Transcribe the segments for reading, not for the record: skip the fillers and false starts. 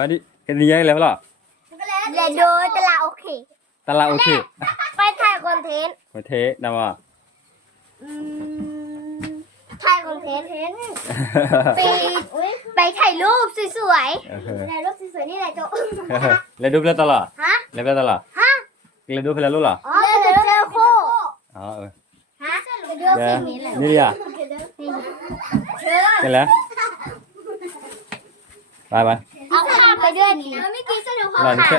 วันนี้กันนี้ยังแล้วหรอ และโดยตลาดโอเค ตลาดโอเค ไปถ่ายคอนเทนต์ ประเทศนะว่า ถ่ายคอนเทนต์ไปไปถ่ายรูปสวยๆถ่ายรูปสวยๆนี่แหละโจ แล้วดูแล้วตลอด ฮะ แล้วตลอด ฮะ แล้วดูแล้วรู้หรอ อ๋อเดี๋ยวเจอคู่ อ๋อฮะเดี๋ยวฟิล์มนี้แหละ นี่อ่ะนี่แหละไปไป เอาข้ามไปด้วยนี่ไม่กินสนุกพอ นั่น ค่ะ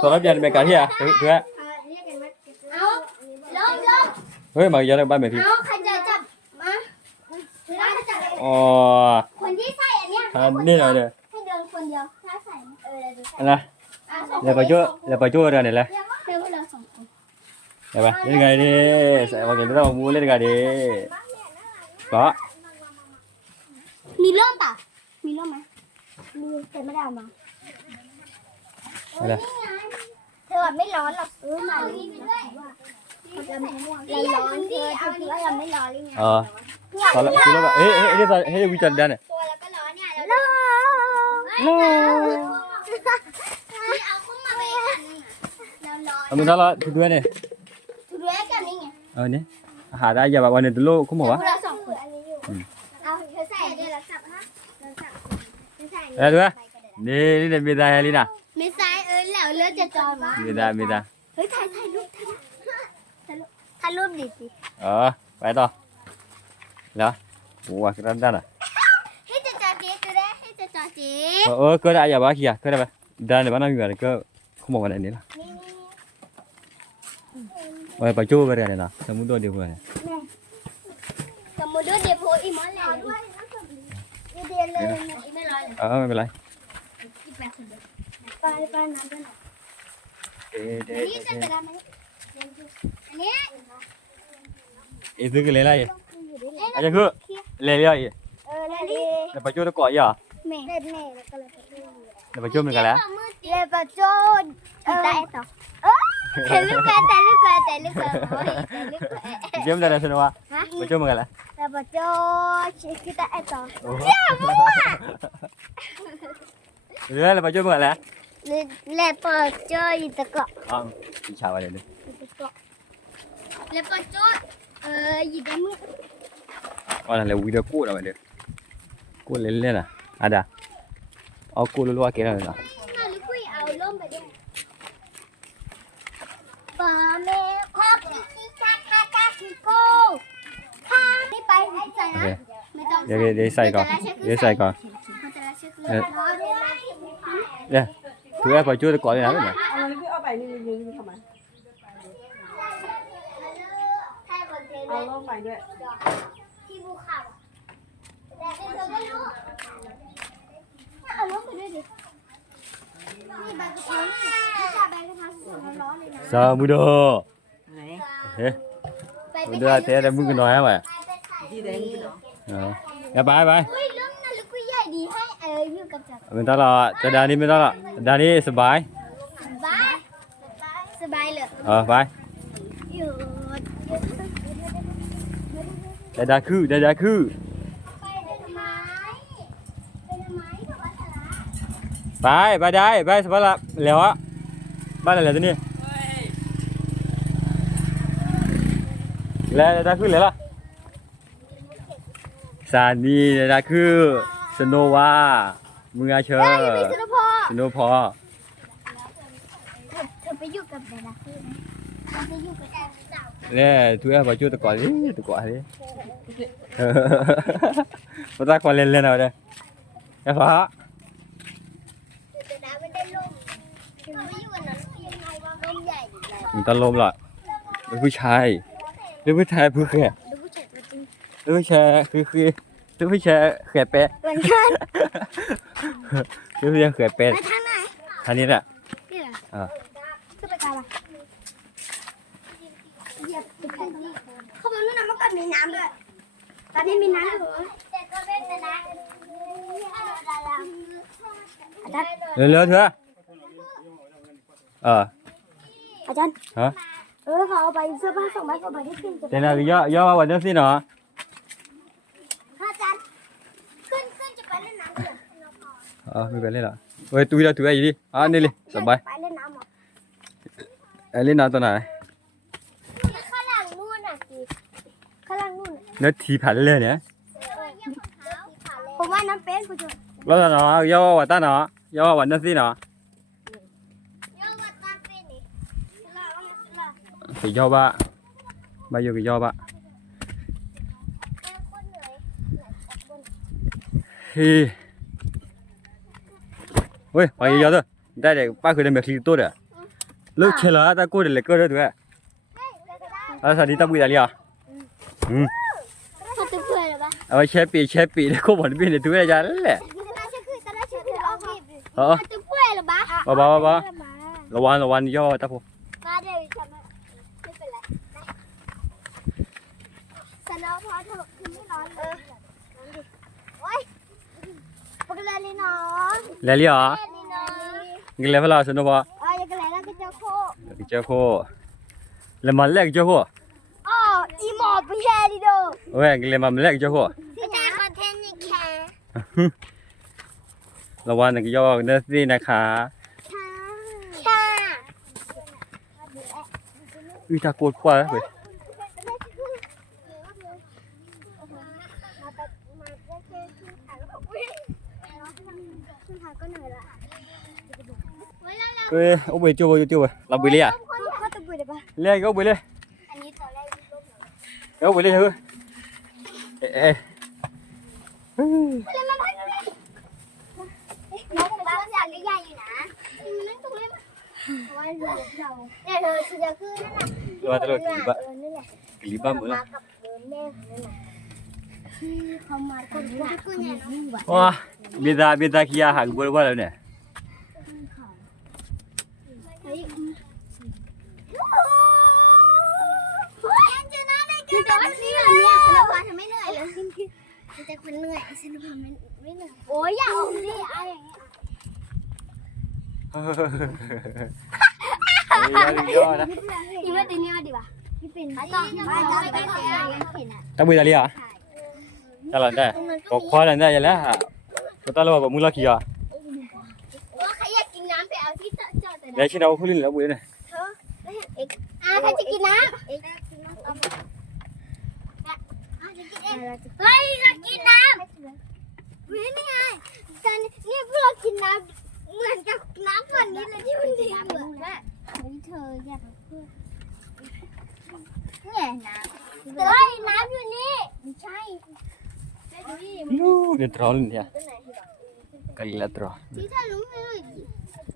ตัวรับยันเมกาที่อ่ะเพื่อ เอาล้ม เฮ้ยมาเยอะเลยบ้านเมพี่ เอาใครจะจับมาเราจะจับ อ๋อ คนที่ใส่อันเนี้ย นี่หน่อยเด้อ ให้เดินคนเดียวถ้าใส่เราจะใส่ อันนะเดี๋ยวไปช่วยเดี๋ยวไปช่วยเดี๋ยวนี่แหละ เดี๋ยวพวกเราสองคน เดี๋ยวไปเล่นไงดิใส่มาเก็บตัวมูเล่นไงดิก็ มีร่มป่ะมีร่มไหมมีแต่ไม่ได้เอามา อะไร เธอไม่ร้อนหรอกมาเลยเราร้อนเธอคิดว่าเราไม่ร้อนหรือไง ตอนแรกคือแล้วแบบเฮ้ยนี่ตอนเฮ้ยวิจารณ์ได้เนี่ย ตัวแล้วก็ร้อนเนี่ยร้อนเอาขึ้นมาไปอันนึงเราร้อน เอามือทอดละทุกเดือนเนี่ย ดูด้วยกันนี่ไง นี่หาได้อย่าแบบวันนี้ตัวโลกคุ้มบอกว่า เราสองคนอันนี้อยู่เอาเธอใส่เดี๋ยวเราจับฮะเราจับใส่ อะไรด้วยนี่เนี่ยมีได้ลิน่ะ ไม่ใส่แล้วเลือดจะจอยมา มีได้ เฮ้ยถ่ายรูปถ่ายรูปดิสิ ไปต่อแล้วโอ้ยกันด้านอ่ะ ให้จะจอจีก็ได้ให้จะจอจี ก็ได้อย่าบ้าขี้อ่ะก็ได้ไปด้านในบ้านนั่งอยู่กันก็คุ้มบอกวันนี้ล่ะไปจู้ไปเรื่อยๆนะสมุดตัวเดียวกัน สมมติว่าเดี๋ยวโพอีมอนแล้วเดี๋ยวเลยอีไม่ร้อยเลย ไม่เป็นไร ไปน้ำด้วยนี่จะกระดานไหมอันนี้ อีกคืออะไรอาจจะคือเลยเลย แล้วนี่ เดี๋ยวไปจู้ตะกออ่ะ แม่แล้วก็เลย เดี๋ยวไปจู้เหมือนกันแล้ว เลยปะโจนได้ต่อแต่ลูกแต่ลูกเยี่ยมเลยนะสนุกว่ะไปจู้เหมือนกันแล้ว เลยปะโจคิดได้ต่อ เรื่อยเลยไปจู้เหมือนกันแล้ว เลยปะโจอีตะกะ พี่ชาวอะไรเนี่ย เลยปะโจยีได้มือ อะไรวิดีโอกู้อะไรเนี่ยกู้เล่นๆอ่ะadaเอากู้รัวๆเกล้าเลยนะ น่าลูกคุยเอาล่มไปด้วยปาเมคอกคิคาคาคาคิโก้ค่ะนี่ไปให้ใส่นะไม่ต้อง เดี๋ยวใส่ก่อนเนี่ยเพื่อไปช่วยตะกอนเลยนะเนี่ย เอาแล้วเอาไปนี่ยืนทำไมเอาลงไปด้วย ที่ภูเขาแต่เธอไม่รู้เอาลงไปด้วยดินี่ใบกระเพรานี่ถ้าจับใบกระเพราสดร้อนเลยนะ ซามูโด ไหน เฮ้ยมูโดเตะแต่มึงก็น้อยอ่ะ ที่แดงนี่เหรอ อย่าไป อุ้ยเรื่องนั้นลูกคุยใหญ่ดีให้อยู่กับจักร ไม่ต้องหรอกจะดานี้ไม่ต้องหรอกดานี้สบาย สบายเลย ไป อยู่ ดาคือ ไปทำไมกับวัชระ ไปได้ไปสบายละแล้วอ่ะบ้านอะไรตัวนี้แล้วดาคือแล้วล่ะซานีดาคือสโนวามึงอาเชอ มีสุนทร สโนพอ เธอไปอยู่กับเบลล่าคือไหมเราไปอยู่กับแอนสาว เนี่ยทุกอย่างไปช่วยตะกอนนี่ตะกอนนี่ภาษาคนเล่นเอาเด้ไอ้ฟ้า แต่น้ำไม่ได้ลมเราไปอยู่กับนั้นยังไงว่าลมใหญ่เลย มันตลมล่ะเป็นผู้ชายเป็นผู้ชายผู้แก่ ดูผู้ชายตัวจริง เป็นผู้ชายคือเป็นผู้ชายแก่แปะ เหมือนกัน เป็นผู้ชายแก่แปะ ไปทางไหน ท่านี้แหละ นี่เหรอขึ้นไปกันล่ะเหยียบไปกันนี่เขาบอกนู่นน่ะเมื่อก่อนมีน้ำด้วยตอนนี้มีน้ำเหรอแต่ก็เป็นนะอาจารย์ เร็วๆเถอะอาจารย์ ฮะ เขาเอาไปเสื้อผ้าส่งมาส่งไปที่ขึ้นจะ แต่น่าจะย่อมาวันนี้สิเนาะ อาจารย์ขึ้นจะไปเล่นน้ำกัน ไม่เป็นไรหรอกเฮ้ยตุ้ยแล้วตุ้ยอยู่ดินี่เลยสบาย ไปเล่นน้ำหรอ เล่นน้ำตัวไหน ข้างหลังนู่นน่ะสิข้างหลังนู่น เนื้อทีผันเลยเนี่ย ผมว่าน้ำเป็นผู้ชม แล้วเนาะย่อว่าตาเนาะย่อว่านั่นสิเนาะ ย่อว่าตาเป็นนี่ล่ะว่าล่ะ cái do ba bao nhiêu cái do ba เป็นคนเหนื่อย thì ôi bao nhiêu thôi đây để ba người đem việc gì tốt đấy lúc chơi là ta cô để lấy cơ đó tụi ạ sao đi ta bụi lại à เขาจะเพื่อนหรือเปล่า chế bị để cô bọn bên để tụi ra đấy ตอนนั้นฉันคือเอาบีบ ờ เขาจะเพื่อนหรือเปล่า ba là one do ta phụ มาเดี๋ยวฉันไม่เป็นไรฉันเอาพอเถอะคือไม่ร้อนเลยโอ๊ยปกติเลยเนาะ lấy đi à นี่เนาะ cái lấy phải là sao nó ba อย่างไรแล้วก็จะโค cái chơi khô là mà lấy cái chơi khô อ๋ออีหมอไปแค่ดิโด ôi cái lấy mà lấy cái chơi khô ที่ไหนคอนเทนต์นี่แค่ là one cái doนั่นสินะคะ ค่ะ ta cột qua đấy ก็เหนื่อยละ ôi ông bị chưa làm bị à ก็ตะบุยได้ปะ lên cái ông bị lên อันนี้ตอนแรก cái ông bị lên thôi ê เลยมาพักเลยน้องบอกว่าอยากได้ใหญ่อยู่นะนั่งตรงนี้ว่าเราเนี่ยเธอจะขึ้นนั่นน่ะ rồi ta rồi cái gì vậy นั่นแหละ cái gì ba bữa มากับแม่นั่นน่ะที่เขามาคนนี้ก็เนี่ยเนาะ wow bây giờ kia hàng bữa bữa rồi nè คือแต่ว่าที่เนี่ยสนุกทำไม่เหนื่อยเลยแต่คนเหนื่อยสนุกไม่เหนื่อยโอ้ยอย่าอมดิอะไรอย่างเงี้ย do đó นี่ไม่ตีเนี่ยดีป่ะพี่เป็นต้องไปเสียยังเห็นอ่ะ ta bây giờ đi à ta lần đây có khoa lần đây là chúng ta lo vào mua lo kia ว่าใครอยากกินน้ำไปเอาที่จอดแต่ để trên đâu không liên lạc với này เธอใครจะกินน้ำเอ็กกินน้ำเอาไปจะกินเองเฮ้ยจะกินน้ำไม่ไงตอนนี้พวกเรากินน้ำเหมือนกับน้ำฝั่งนี้เลยที่มันทิ้งเหมือนว่าเธออยากเพื่อนเนี่ยน้ำเฮ้ยน้ำอยู่นี่ไม่ใช่ để tròn lên nha cái là tròn ที่เธอรู้ไหม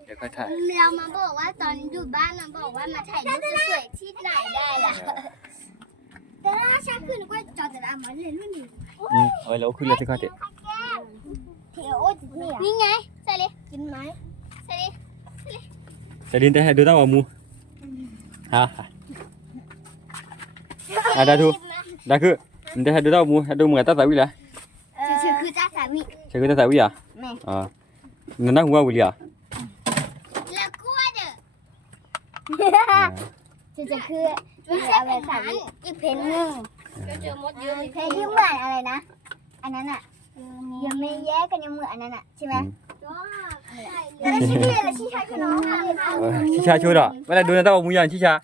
để coi thả เรามาบอกว่าตอนอยู่บ้านเราบอกว่ามาถ่ายรูปสวยๆที่ไหนได้ล่ะแต่ถ้าฉันขึ้นก็จอดแต่ละมันเลยรุ่นนี้ rồi lâuขึ้นเลยที่เขาเตะ เที่ยวโอ้ยนี่ไงใส่เลยกินไหมใส่เลย จะดินแต่ให้ดูตั้งว่ามูฮะได้ทุได้คือแต่ให้ดูตั้งมูให้ดูมือตาตาวิละ คือจ้าสามี ใช่คือตาตาวิอ่ะนั่นน่าหัววิละ แล้วกลัวเด้อจะคือไม่ใช่เพนนั้นอีกเพนหนึ่งเจอมดเยอะเพนที่เหมือนอะไรนะอันนั้นอ่ะยังไม่แยกกันยังเหมือนอันนั้นอ่ะใช่ไหมแล้วชี้พี่แล้วชี้ชายคือน้อง ชิชาช่วยด่ะไม่ได้ดูตั้งว่ามูยันชิชา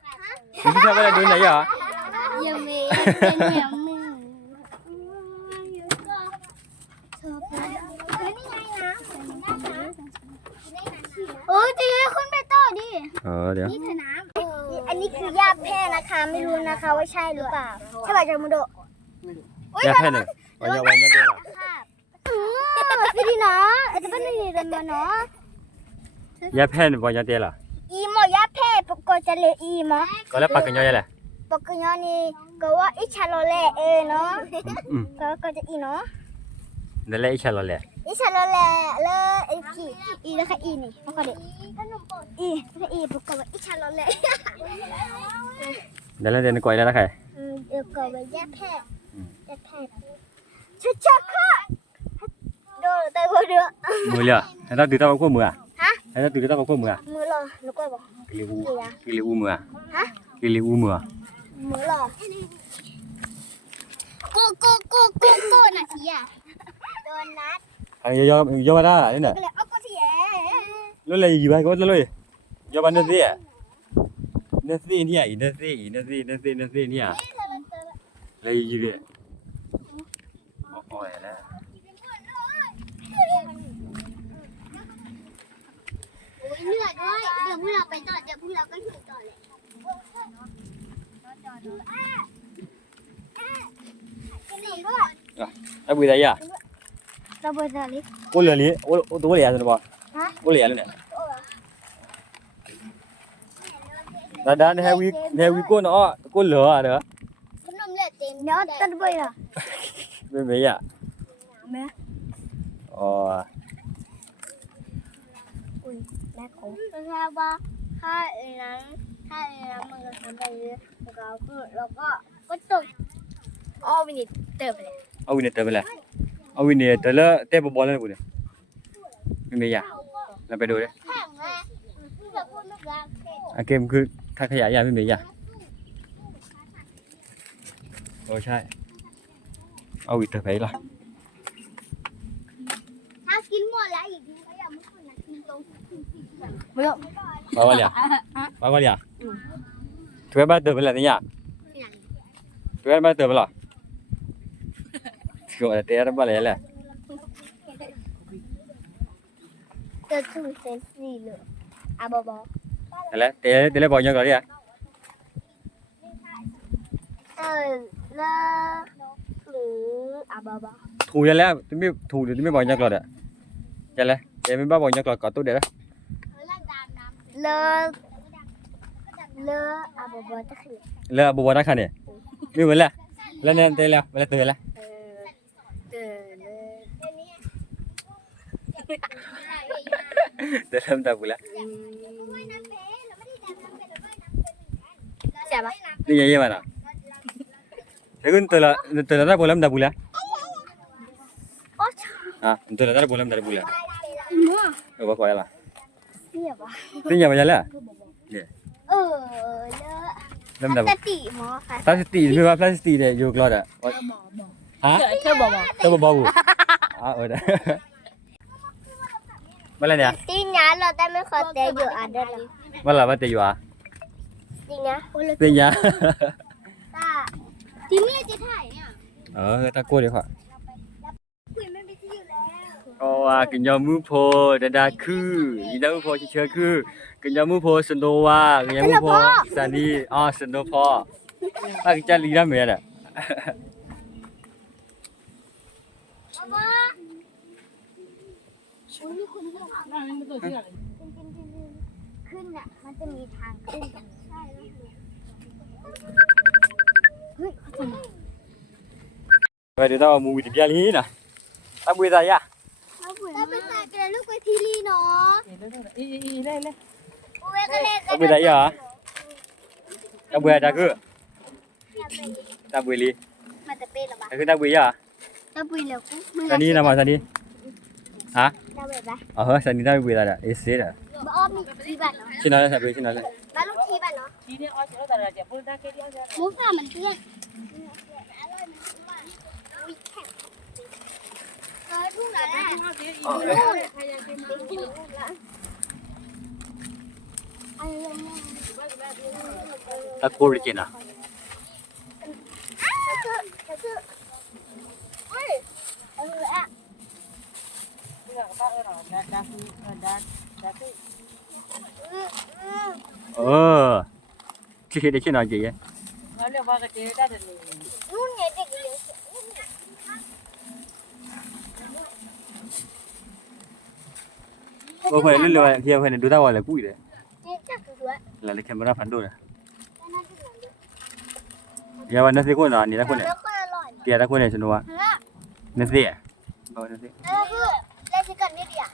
ไม่ได้ดูไหนอ่ะ ยังไม่เป็นอย่างหนึ่งโอ้ยตีขึ้นไปต่อดิ เดี๋ยว นี่เธอน้ำอันนี้คือยาแพร่นะคะ ไม่รู้นะคะว่าใช่หรือเปล่าใช่ป่ะจามุโดะ ยาแพ้เนี่ยวันยาวันยาเดียว พี่ดีนะแต่เป็นนี่เดินมาเนาะ ยาแพ้เนี่ยวันยาเดียวล่ะ อีหมอยาแพร่ปกติจะเลยอีหมอ ก็แล้วปากกันย่อยแหละ ปกตินี่ก็ว่าอิชาโลเล่เนาะก็จะอีเนาะ นั่นแหละอิชาลอแหละ อิชาโลเล่เลยไอ้กี่อีแล้วค่ะอีนี่ปกติอีแล้วอีปกติอิชาโลเล่ นั่นแหละเดินก่อยแล้วนะใคร เดี๋ยวก็ไปยาแพร่ยาแพร่ชักค่ะโดนแต่ก็เดือ มือเลยให้เราตื่นตั้งว่ามือ ฮะ ให้เราตื่นตั้งว่ามือ มือรอหนูก็บอก กิลิอูมือ ฮะ กิลิอูมือ มือรอกูนาทีอ่ะโดนนัด yo ba da ni na ก็เลยเอาก็ที่แอ lo le yi ba ko lo yo ba ne si ne si ni ya ne si ni ya le yi bi oh ya la โอ้ยเหนื่อยด้วยเดี๋ยวพวกเราไปต่อเดี๋ยวพวกเราก็ถึงต่อเลยนี่ด้วย ai bui da ya เราไปต่อเลย ko le li o to le ya ne ba ฮะ ko le ya ne da ne wi ko no ko lo a da ขนมเล็ดเต็มเนาะตัดไปอ่ะ me ya แม่ oh อุ้ยแม่ของไม่ใช่ว่าถ้าไอ้นั้นมันก็ทำไปเยอะแล้วก็ตกอ้อวินิเติบเลย a wi ne te ba la a wi ne te la te bo la bu ne me ya la pe do de แข็งเลยพี่แบบพูดไม่ได้ a kem คือถ้าขยะยาไม่มียาโอ้ใช่เอาอีกเถอะไปล่ะ ถ้ากินหมดแล้วอีกทีก็ยังไม่คนนะกินตรงไม่ต้อง มาว่าเลยถูกบ้านเติมไปแล้วเนี่ยถูกบ้านเติมไปหรอถูกอะไรเตะอะไรบ้างเลยแหละ จะถูกเซนซี่เลยอ่ะบอ อะไรเตะบอลยังก่อนดิ เลิกหรืออ่ะบอ ถูกยังแล้วที่ไม่ถูกหรือที่ไม่บอลยังก่อนอ่ะยังไงเดี๋ยวไม่บ้าบอลยังก่อนก่อนตู้เดี๋ยวนะ เลิกอ่ะบอจะขึ้น แล้วบัวนักขันเนี่ยไม่เหมือนแล้วแล้วเนี่ยเตะแล้วเวลาเตะแล้ว เดินเลย เดี๋ยวเริ่มตาบุแล้ว ใช่ปะ นี่ยังยังไงนะเดี๋ยวคุณเตะแล้วได้บอลแล้วตาบุแล้ว โอ๊ย อ่ะเตะแล้วได้บอลแล้วตาบุแล้วเออว่าคอยละ เสียปะ นี่ยังไม่ใช่แล้วเนี่ย เลิก เริ่มตาบุ สติหมอค่ะ พลาสติกไม่ว่าพลาสติกเนี่ยอยู่กลอดอ่ะฮะ เธอบอก เธอบอกกูอ๋อเออได้มาแล้วเนี่ย ตีนี้เราได้ไม่ขอเตะอยู่อ่ะเดินเลย มาแล้วมาเตะอยู่อ่ะ ตีนี้ เตะยา ตาทีนี้จะถ่ายเนี่ย เออตะโกนดีกว่า คุยไม่ไปที่อยู่แล้ว อ๋อว่ากินยามือโพดาคือกินยามือโพเฉยๆคือกินยามือโพสโนวากินยามือโพซันนี่อ๋อสโนพอถ้าจะลีน่าเมียน่ะ บ้าคุณมีคนเยอะขึ้นอ่ะมันจะมีทางขึ้นใช่เฮ้ยเขาจะมา ไปเดี๋ยวต้องมูวิดีโอนี้นะตั้งมือใจอ่ะ เราไปใส่กันลูกไปทีรีเนาะ เล่น เว้ยก็เล่น ตั้งมือใจอ่ะตั้งมือใจคือตั้งมือลี มันจะเป็นหรอปะ คือตั้งมืออ่ะ จะปุยแล้วกู ซันนี่นะมาซันนี่ฮะ จะแบบปะ อ๋อซันนี่ตั้งมืออะไรเอสเซ่อะ บ้าอ้อมมีทีบัตรเนาะ ชินาเลยสับเลยชินาเลย บ้าลูกทีบัตรเนาะ ทีนี้อ๋อจะแต่จะพูดได้แค่เดียว มุกมันเตี้ยทุ่งไหนแหละ ตะโกนกินอ่ะ เออที่ได้ชินาจี แล้วเรียกว่ากระเจี๊ยบได้แต่ นู่นไงเด็กเลี้ยง โอ้เพื่อนเรื่องเที่ยวเพื่อนดูได้ว่าอะไรกูอีกเลย นี่จักรด้วย แล้วเลยแคมราพันดูนะอย่าวันนั้นสิคนอ่ะนี่ละคนเนี่ย แล้วก็อร่อย เตี้ยละคนเนี่ยชนัวนั่นสิเอานั่นสิ คือเล่นชิคกันนี่เดียว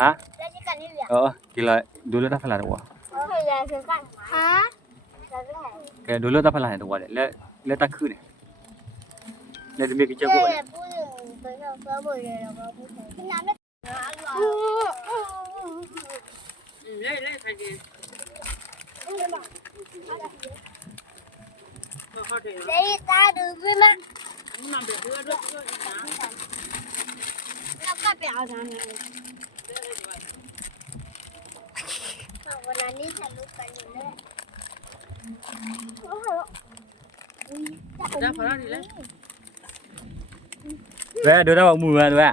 ฮะ เล่นชิคกันนี่เดียว กินละดูเลือดตาพลายตัว โอเคเล่นชิคกันฮะแล้วก็ แกดูเลือดตาพลายตัวเนี่ยแล้วเลือดตาขึ้นเนี่ยเนี่ยจะมีกินเจ้ากูเนี่ย พูดถึงตัวเราเพื่อบ่อยเลยเราก็พูดถึงน้ำไม่ เล่นใครดีเขาเท ได้ตาดูด้วยมั้ย มันเดือดด้วยนะ แล้วก็ ก็ไปเอาทางนี้วันนั้นนี่ฉันลุกกันอยู่เลย Dah parah ni lah. เว้ยดูได้ว่ามือด้วย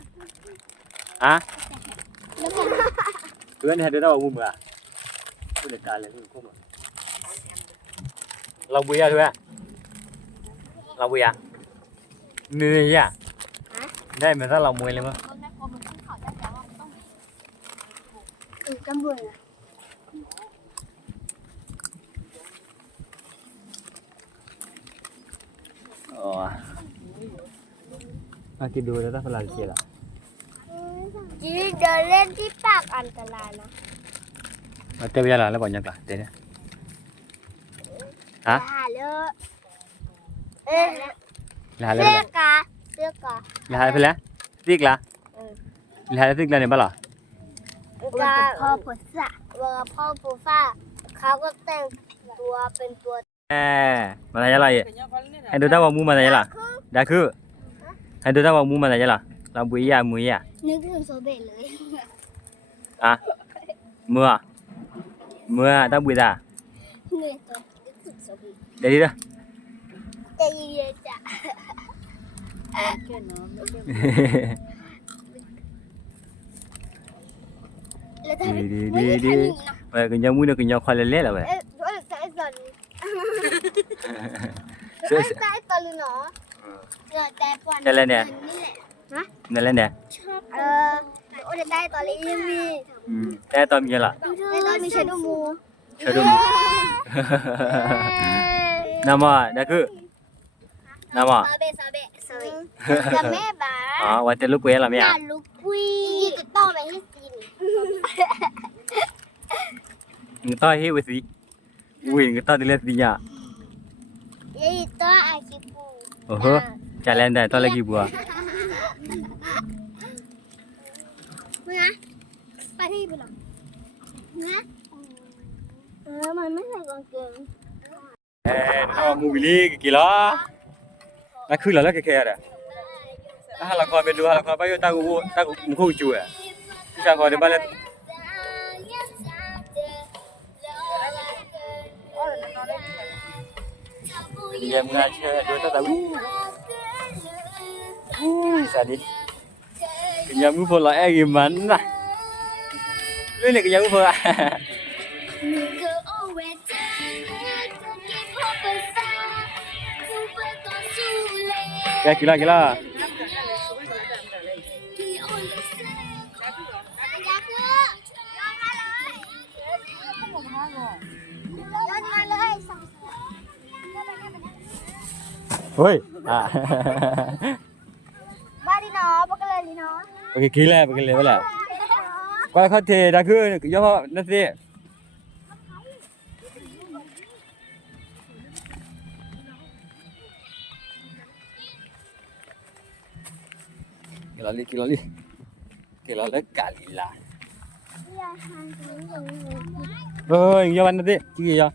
อ่ะเพื่อนให้ดูได้ว่ามืออ่ะผู้จัดการเลยคือคุ้มเราเบียร์ด้วยเราเบียร์เหนื่อยอ่ะได้เหมือนถ้าเรามวยเลยมั้ง จำบุญ อ๋อมากินดูแล้วถ้าพลังเกียร์อ่ะ จีเดินเล่นที่ปากอันตรายนะ มาเตะไปยังหลังแล้วก่อนยังก่อนเตะเนี่ยฮะ หาเลอะลาเลย เสื้อกาเสื้อกา ลาไปแล้วติ๊กละลาติ๊กละเนี่ยบ้าหรอ พ่อผู้สะพ่อผู้ฟ้าเขาก็แต่งตัวเป็นตัว แหมมาไหนอะไร Kena paling ni ให้ดูได้ว่ามูมาไหนล่ะได้คือให้ดูได้ว่ามูมาไหนล่ะเราบุยยามุยอ่ะ นึกถึงโซเบตเลย อ่ะเมื่อต้องบุยดา เหนื่อยตัวนึกถึงโซเบต เดี๋ยวดิเด้อ ใจเย็นๆจ้ะ kena. แล้วถ้า ดี ไม่ได้ทำอย่างนี้นะ เออกินยามุยเนาะกินยาควายเล่ๆแล้วเว้ย ใส่ตอน เสื้อ ใส่ตอนเลยเนาะแต่ปอน นั่นแหละเนี่ย นี่แหละ นั่นแหละเนี่ย โอ้จะได้ตอนนี้ยังมี แต่ตอนมีล่ะ ได้ตอนมีชาดูมู เชิญดูน้ำว่าได้คือน้ำว่า ซาเบกับแม่บ้า อ๋อวันเตลุกเวล่ะแม่ น่าลุกคุยนี่ก็ต้องไปให้กิน มึงต้อยให้ไว้สิอุ้ยมึงต้อยดิเลสดิญ่า ยี่ตัวอาคิปู โอ้โหจะเล่นได้ต้อยlagiบัว มึงนะไปที่ไปหรอนะมันไม่ใส่กางเกง เอ้ยน้องมูบิลี่กี่ล้อนั่นคือแล้วแค่ๆอ่ะถ้าละครไปดูละครไปอยู่ตากูมึงคงจู่อ่ะที่จะขอเดี๋ยวบ้านเลย dia mengaca dua tak tahu. Sadi. Kenyamu pula gimana? Lu ni kenyamu pula. Ya gila. Oi. Ah. Ba đi nó, ba cái lên đi nó. Pakai gila pula. Kalau kau teh dah ke, jawab nanti. Kilali. Kilali kali lah. Oi, jawab nanti. Cik ya.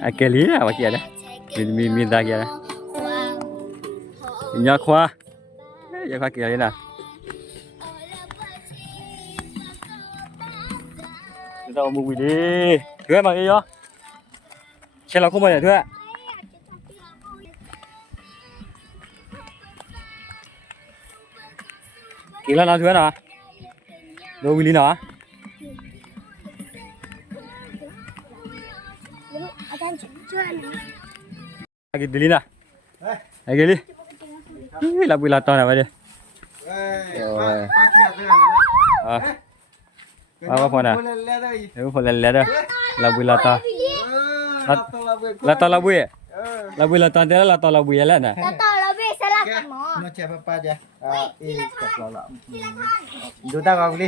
Akeli lah bagi ada. Mi dah dia. Nya khwa. Ya khwa kali lah. Kita mau beli. Thưa mà yo. Xe là không bao giờ thưa. Kila nào thưa nào. Đồ beli nào. Lagi beli lah. Lagi beli. Ih, labu laton apa dia? Apa pun dah. Aku pun lihat dah. Labu laton. Laton labu ya? Labu laton dia laton labu ya lah nah. Tahu lah be salah kamu. Nó che papa aja. Kalau lah. Juta kau beli.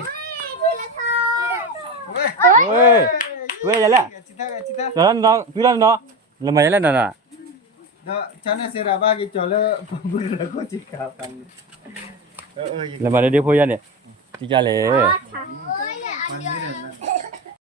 Oi. Wei jalan. Cita. Jalan dah, sudah dah. Lemah jalan dah. Dok, cana sira bagi colo pemburu kau cikapan. Lemah dia poyan ni. Tiga le. Pandai